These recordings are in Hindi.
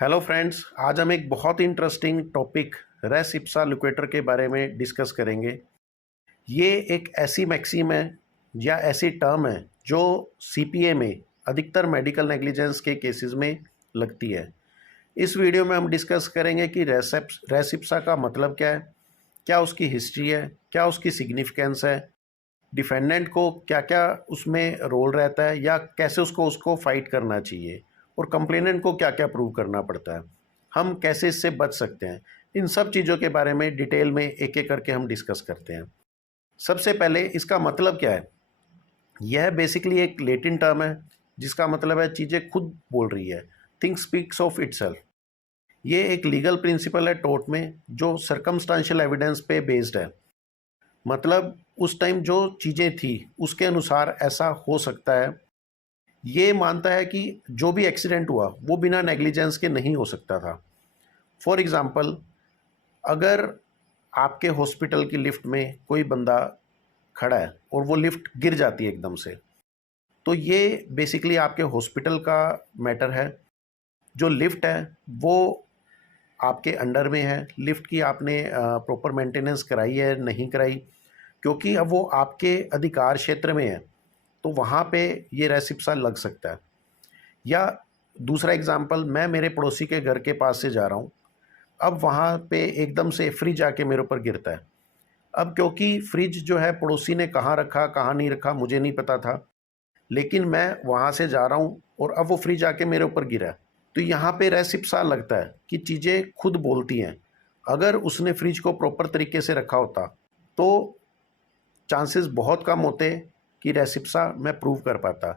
हेलो फ्रेंड्स, आज हम एक बहुत इंटरेस्टिंग टॉपिक रेस इप्सा लिक्वेटर के बारे में डिस्कस करेंगे। ये एक ऐसी मैक्सिम है या ऐसी टर्म है जो सीपीए में अधिकतर मेडिकल नेग्लिजेंस के केसेस में लगती है। इस वीडियो में हम डिस्कस करेंगे कि रेस इप्सा का मतलब क्या है, क्या उसकी हिस्ट्री है, क्या उसकी सिग्निफिकेंस है, डिफेंडेंट को क्या क्या उसमें रोल रहता है या कैसे उसको फाइट करना चाहिए, और कंप्लेनेंट को क्या क्या प्रूव करना पड़ता है, हम कैसे इससे बच सकते हैं। इन सब चीज़ों के बारे में डिटेल में एक एक करके हम डिस्कस करते हैं। सबसे पहले इसका मतलब क्या है। यह बेसिकली एक लैटिन टर्म है जिसका मतलब है चीज़ें खुद बोल रही है। Thing speaks of itself. ये एक लीगल प्रिंसिपल है टोर्ट में जो सर्कमस्टांशियल एविडेंस पे बेस्ड है। मतलब उस टाइम जो चीज़ें थी उसके अनुसार ऐसा हो सकता है। ये मानता है कि जो भी एक्सीडेंट हुआ वो बिना नेग्लिजेंस के नहीं हो सकता था। फॉर एग्ज़ाम्पल, अगर आपके हॉस्पिटल की लिफ्ट में कोई बंदा खड़ा है और वो लिफ्ट गिर जाती है एकदम से, तो ये बेसिकली आपके हॉस्पिटल का मैटर है। जो लिफ्ट है वो आपके अंडर में है। लिफ्ट की आपने प्रॉपर मेंटेनेंस कराई है नहीं कराई, क्योंकि अब वो आपके अधिकार क्षेत्र में है, तो वहाँ पे ये रेसिप्सा लग सकता है। या दूसरा एग्जांपल, मैं मेरे पड़ोसी के घर के पास से जा रहा हूँ, अब वहाँ पे एकदम से फ्रिज आके मेरे ऊपर गिरता है। अब क्योंकि फ्रिज जो है पड़ोसी ने कहाँ रखा कहाँ नहीं रखा मुझे नहीं पता था, लेकिन मैं वहाँ से जा रहा हूँ और अब वो फ्रिज आके मेरे ऊपर गिरा, तो यहाँ पे रेसिप्सा लगता है कि चीज़ें खुद बोलती हैं। अगर उसने फ्रिज को प्रॉपर तरीके से रखा होता तो चांसेस बहुत कम होते कि रेसिप्सा मैं प्रूव कर पाता।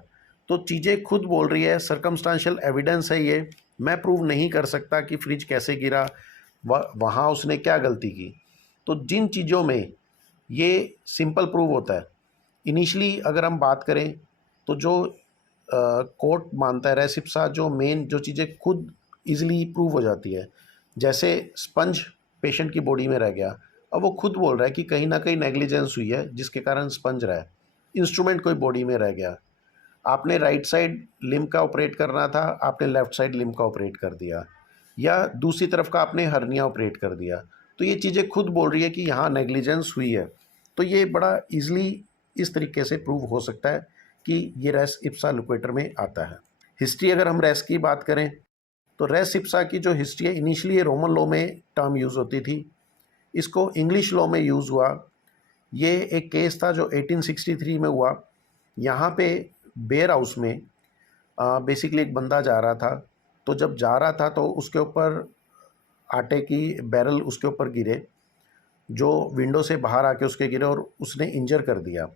तो चीज़ें खुद बोल रही है, सर्कमस्टांशियल एविडेंस है ये। मैं प्रूव नहीं कर सकता कि फ्रिज कैसे गिरा, वहाँ उसने क्या गलती की। तो जिन चीज़ों में ये सिंपल प्रूव होता है, इनिशियली अगर हम बात करें तो जो कोर्ट मानता है रेसिप्सा, जो मेन जो चीज़ें खुद इजीली प्रूव हो जाती है, जैसे स्पंज पेशेंट की बॉडी में रह गया, अब वो खुद बोल रहा है कि कहीं ना कहीं नेग्लिजेंस हुई है जिसके कारण स्पंज रहा है। इंस्ट्रूमेंट कोई बॉडी में रह गया, आपने राइट साइड लिम्ब का ऑपरेट करना था, आपने लेफ़्ट साइड लिम्ब का ऑपरेट कर दिया, या दूसरी तरफ का आपने हर्निया ऑपरेट कर दिया, तो ये चीज़ें खुद बोल रही है कि यहाँ नेग्लिजेंस हुई है। तो ये बड़ा ईज़िली इस तरीके से प्रूव हो सकता है कि ये रेस इप्सा लिक्वेटर में आता है। हिस्ट्री अगर हम रेस की बात करें तो रेस इप्सा की जो हिस्ट्री है, इनिशियली रोमन लॉ में टर्म यूज़ होती थी, इसको इंग्लिश लॉ में यूज़ हुआ। ये एक केस था जो 1863 में हुआ। यहाँ पे बेयर हाउस में बेसिकली एक बंदा जा रहा था, तो जब जा रहा था तो उसके ऊपर आटे की बैरल उसके ऊपर गिरे, जो विंडो से बाहर आके उसके गिरे और उसने इंजर कर दिया।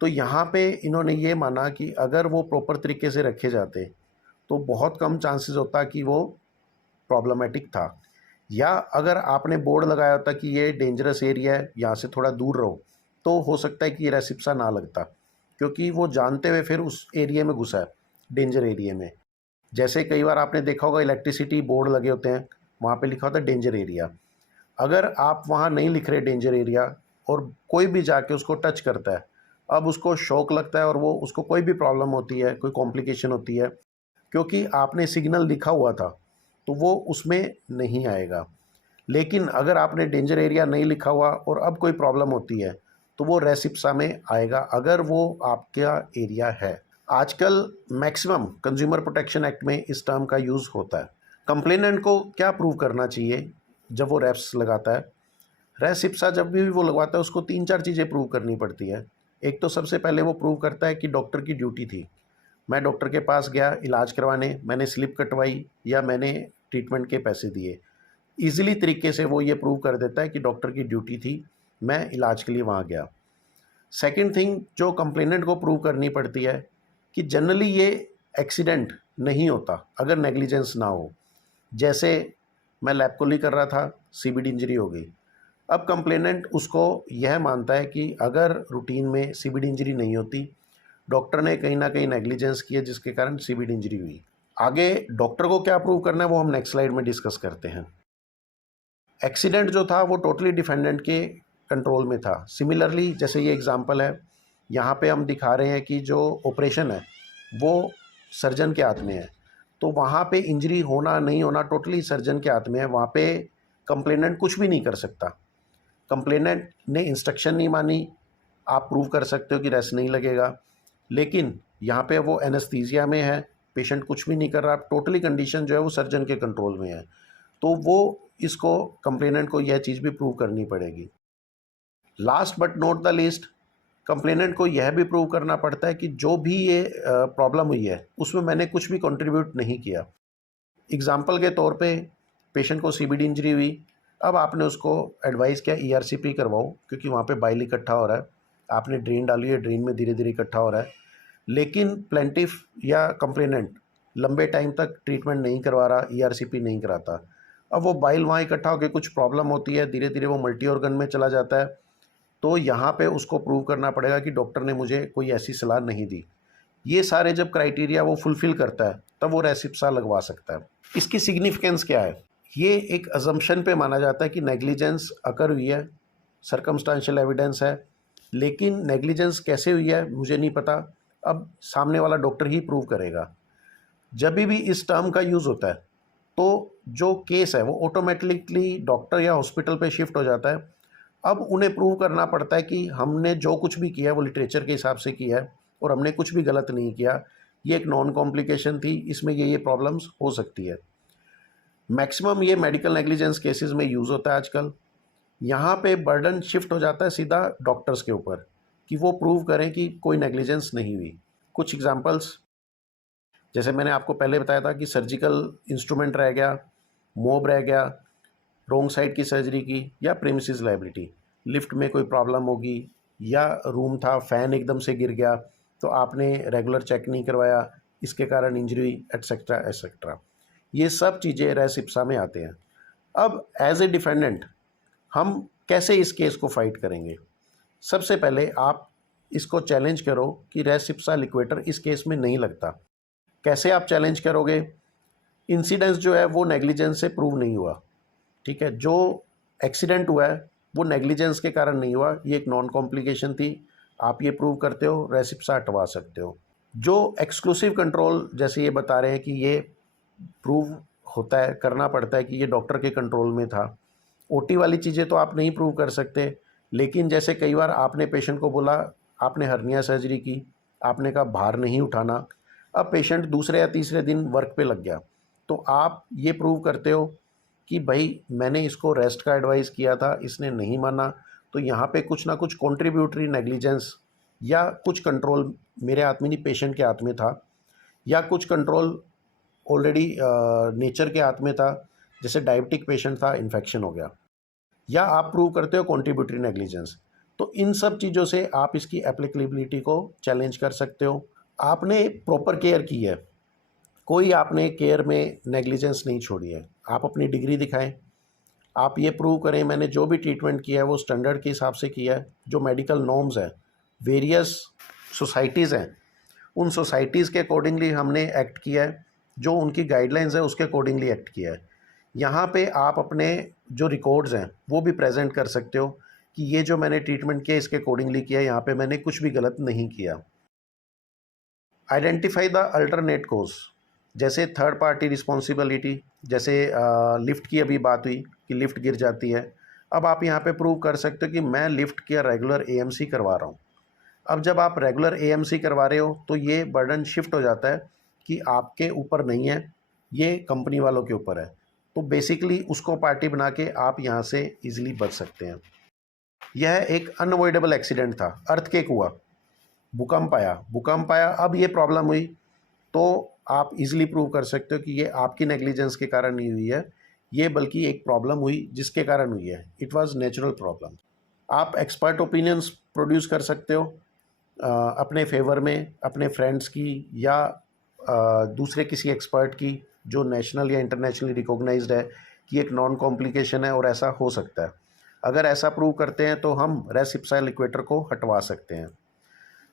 तो यहाँ पे इन्होंने ये माना कि अगर वो प्रॉपर तरीके से रखे जाते तो बहुत कम चांसेस होता कि वो प्रॉब्लमेटिक था। या अगर आपने बोर्ड लगाया होता कि ये डेंजरस एरिया है, यहाँ से थोड़ा दूर रहो, तो हो सकता है कि ये रेसिप्सा ना लगता, क्योंकि वो जानते हुए फिर उस एरिया में घुसा है, डेंजर एरिया में। जैसे कई बार आपने देखा होगा इलेक्ट्रिसिटी बोर्ड लगे होते हैं, वहाँ पे लिखा होता है डेंजर एरिया। अगर आप वहाँ नहीं लिख रहे डेंजर एरिया और कोई भी जाके उसको टच करता है, अब उसको शॉक लगता है और वो उसको कोई भी प्रॉब्लम होती है, कोई कॉम्प्लिकेशन होती है, क्योंकि आपने सिग्नल लिखा हुआ था तो वो उसमें नहीं आएगा। लेकिन अगर आपने डेंजर एरिया नहीं लिखा हुआ और अब कोई प्रॉब्लम होती है तो वो रेसिप्सा में आएगा, अगर वो आपका एरिया है। आजकल मैक्सिमम कंज्यूमर प्रोटेक्शन एक्ट में इस टर्म का यूज़ होता है। कंप्लेनेंट को क्या प्रूव करना चाहिए जब वो रेप्स लगाता है। रेसिप्सा जब भी वो लगवाता है उसको 3-4 चीज़ें प्रूव करनी पड़ती है। एक तो सबसे पहले वो प्रूव करता है कि डॉक्टर की ड्यूटी थी। मैं डॉक्टर के पास गया इलाज करवाने, मैंने स्लिप कटवाई या मैंने ट्रीटमेंट के पैसे दिए। ईज़िली तरीके से वो ये प्रूव कर देता है कि डॉक्टर की ड्यूटी थी, मैं इलाज के लिए वहाँ गया। सेकंड थिंग जो कंप्लेनेंट को प्रूव करनी पड़ती है कि जनरली ये एक्सीडेंट नहीं होता अगर नेग्लिजेंस ना हो। जैसे मैं लैब कोली कर रहा था, सीबीडी इंजरी हो गई। अब कंप्लेनेंट उसको यह मानता है कि अगर रूटीन में सीबीडी इंजरी नहीं होती, डॉक्टर ने कहीं ना कहीं नेग्लिजेंस किया जिसके कारण सीबीडी इंजरी हुई। आगे डॉक्टर को क्या प्रूव करना है वो हम नेक्स्ट स्लाइड में डिस्कस करते हैं। एक्सीडेंट जो था वो टोटली डिफेंडेंट के कंट्रोल में था। सिमिलरली जैसे ये एग्जांपल है, यहाँ पे हम दिखा रहे हैं कि जो ऑपरेशन है वो सर्जन के हाथ में है। तो वहाँ पे इंजरी होना नहीं होना टोटली सर्जन के हाथ में है। वहाँ पे कंप्लेनेंट कुछ भी नहीं कर सकता। कंप्लेनेंट ने इंस्ट्रक्शन नहीं मानी, आप प्रूव कर सकते हो कि रेस्ट नहीं लगेगा, लेकिन यहाँ पे वो एनेस्थीसिया में है, पेशेंट कुछ भी नहीं कर रहा, टोटली कंडीशन जो है वो सर्जन के कंट्रोल में है, तो वो इसको कंप्लेनेंट को यह चीज़ भी प्रूव करनी पड़ेगी। Last but not the least, complainant को यह भी प्रूव करना पड़ता है कि जो भी ये प्रॉब्लम हुई है उसमें मैंने कुछ भी कंट्रीब्यूट नहीं किया। एग्जाम्पल के तौर पे पेशेंट को सीबीडी इंजरी हुई, अब आपने उसको एडवाइस किया ईआरसीपी करवाओ क्योंकि वहाँ पे बाइल इकट्ठा हो रहा है, आपने ड्रेन डाली है, ड्रेन में धीरे धीरे इकट्ठा हो रहा है, लेकिन प्लेंटिफ या कंप्लेनेंट लंबे टाइम तक ट्रीटमेंट नहीं करवा रहा, ईआरसीपी नहीं कराता। अब वो बाइल वहाँ इकट्ठा होकर कुछ प्रॉब्लम होती है, धीरे धीरे वो मल्टी ऑर्गन में चला जाता है, तो यहाँ पे उसको प्रूव करना पड़ेगा कि डॉक्टर ने मुझे कोई ऐसी सलाह नहीं दी। ये सारे जब क्राइटेरिया वो फुलफ़िल करता है तब वो रेसिप्सा लगवा सकता है। इसकी सिग्निफिकेंस क्या है? ये एक अजम्पशन पे माना जाता है कि नेग्लिजेंस अकर हुई है, सर्कमस्टांशियल एविडेंस है, लेकिन नेग्लिजेंस कैसे हुई है मुझे नहीं पता, अब सामने वाला डॉक्टर ही प्रूव करेगा। जब भी इस टर्म का यूज़ होता है तो जो केस है वो ऑटोमेटिकली डॉक्टर या हॉस्पिटल पे शिफ्ट हो जाता है। अब उन्हें प्रूव करना पड़ता है कि हमने जो कुछ भी किया वो लिटरेचर के हिसाब से किया है और हमने कुछ भी गलत नहीं किया, ये एक नॉन कॉम्प्लिकेशन थी, इसमें ये प्रॉब्लम्स हो सकती है। मैक्सिमम ये मेडिकल नेग्लिजेंस केसेस में यूज़ होता है आजकल। यहाँ पे बर्डन शिफ्ट हो जाता है सीधा डॉक्टर्स के ऊपर कि वो प्रूव करें कि कोई नेग्लिजेंस नहीं हुई। कुछ एग्जांपल्स, जैसे मैंने आपको पहले बताया था कि सर्जिकल इंस्ट्रूमेंट रह गया, मोब रह गया, रॉन्ग साइड की सर्जरी की, या प्रीमिसेस लायबिलिटी, लिफ्ट में कोई प्रॉब्लम होगी या रूम था फ़ैन एकदम से गिर गया तो आपने रेगुलर चेक नहीं करवाया, इसके कारण इंजरी हुई, एट्सेट्रा एट्सेट्रा। ये सब चीज़ें रेस इप्सा में आते हैं। अब एज ए डिफेंडेंट हम कैसे इस केस को फाइट करेंगे? सबसे पहले आप इसको चैलेंज करो कि रेस इप्सा लिक्वेटर इस केस में नहीं लगता। कैसे आप चैलेंज करोगे? इंसिडेंस जो है वो नेग्लिजेंस से प्रूव नहीं हुआ, ठीक है, जो एक्सीडेंट हुआ है वो नेग्लिजेंस के कारण नहीं हुआ, ये एक नॉन कॉम्प्लिकेशन थी, आप ये प्रूव करते हो, रेस इप्सा हटवा सकते हो। जो एक्सक्लूसिव कंट्रोल जैसे ये बता रहे हैं कि ये प्रूव होता है, करना पड़ता है कि ये डॉक्टर के कंट्रोल में था, ओटी वाली चीज़ें तो आप नहीं प्रूव कर सकते, लेकिन जैसे कई बार आपने पेशेंट को बोला, आपने हर्निया सर्जरी की, आपने कहा भार नहीं उठाना, अब पेशेंट दूसरे या तीसरे दिन वर्क पे लग गया, तो आप ये प्रूव करते हो कि भाई मैंने इसको रेस्ट का एडवाइस किया था, इसने नहीं माना, तो यहाँ पे कुछ ना कुछ कॉन्ट्रीब्यूटरी नेग्लिजेंस या कुछ कंट्रोल मेरे हाथ में नहीं, पेशेंट के हाथ में था, या कुछ कंट्रोल ऑलरेडी नेचर के हाथ में था, जैसे डायबिटिक पेशेंट था, इन्फेक्शन हो गया, या आप प्रूव करते हो कॉन्ट्रीब्यूटरी नेग्लिजेंस। तो इन सब चीज़ों से आप इसकी एप्लीकेबिलिटी को चैलेंज कर सकते हो। आपने प्रॉपर केयर की है, कोई आपने केयर में नेग्लिजेंस नहीं छोड़ी है, आप अपनी डिग्री दिखाएं, आप ये प्रूव करें मैंने जो भी ट्रीटमेंट किया है वो स्टैंडर्ड के हिसाब से किया है, जो मेडिकल नॉर्म्स हैं, वेरियस सोसाइटीज़ हैं, उन सोसाइटीज़ के अकॉर्डिंगली हमने एक्ट किया है, जो उनकी गाइडलाइंस है उसके अकॉर्डिंगली एक्ट किया है। यहाँ पे आप अपने जो रिकॉर्ड्स हैं वो भी प्रेजेंट कर सकते हो कि ये जो मैंने ट्रीटमेंट किया इसके अकॉर्डिंगली किया, यहाँ पे मैंने कुछ भी गलत नहीं किया। आइडेंटिफाई द अल्टरनेट कोज, जैसे थर्ड पार्टी रिस्पॉन्सिबिलिटी, जैसे लिफ्ट की अभी बात हुई कि लिफ्ट गिर जाती है, अब आप यहाँ पे प्रूव कर सकते हो कि मैं लिफ्ट की रेगुलर एएमसी करवा रहा हूँ। अब जब आप रेगुलर एएमसी करवा रहे हो तो ये बर्डन शिफ्ट हो जाता है कि आपके ऊपर नहीं है, ये कंपनी वालों के ऊपर है, तो बेसिकली उसको पार्टी बना के आप यहाँ से ईजिली बच सकते हैं। यह एक अनअवॉइडेबल एक्सीडेंट था, अर्थक्वेक हुआ, भूकंप आया, अब ये प्रॉब्लम हुई, तो आप इजीली प्रूव कर सकते हो कि ये आपकी नेग्लिजेंस के कारण नहीं हुई है, ये बल्कि एक प्रॉब्लम हुई जिसके कारण हुई है, इट वाज नेचुरल प्रॉब्लम। आप एक्सपर्ट ओपिनियंस प्रोड्यूस कर सकते हो अपने फेवर में, अपने फ्रेंड्स की या दूसरे किसी एक्सपर्ट की जो नेशनल या इंटरनेशनली रिकॉग्नाइज्ड है कि एक नॉन कॉम्प्लिकेशन है और ऐसा हो सकता है। अगर ऐसा प्रूव करते हैं तो हम रेस इप्सा लिक्वेटर को हटवा सकते हैं।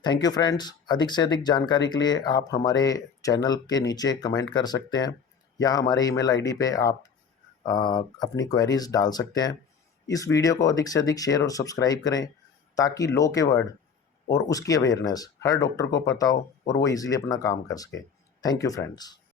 Thank you friends. अधिक से अधिक जानकारी के लिए आप हमारे चैनल के नीचे कमेंट कर सकते हैं या हमारे ईमेल आईडी पे आप अपनी क्वेरीज डाल सकते हैं। इस वीडियो को अधिक से अधिक शेयर और सब्सक्राइब करें ताकि लॉ के वर्ड और उसकी अवेयरनेस हर डॉक्टर को पता हो और वो इजीली अपना काम कर सके। Thank you friends.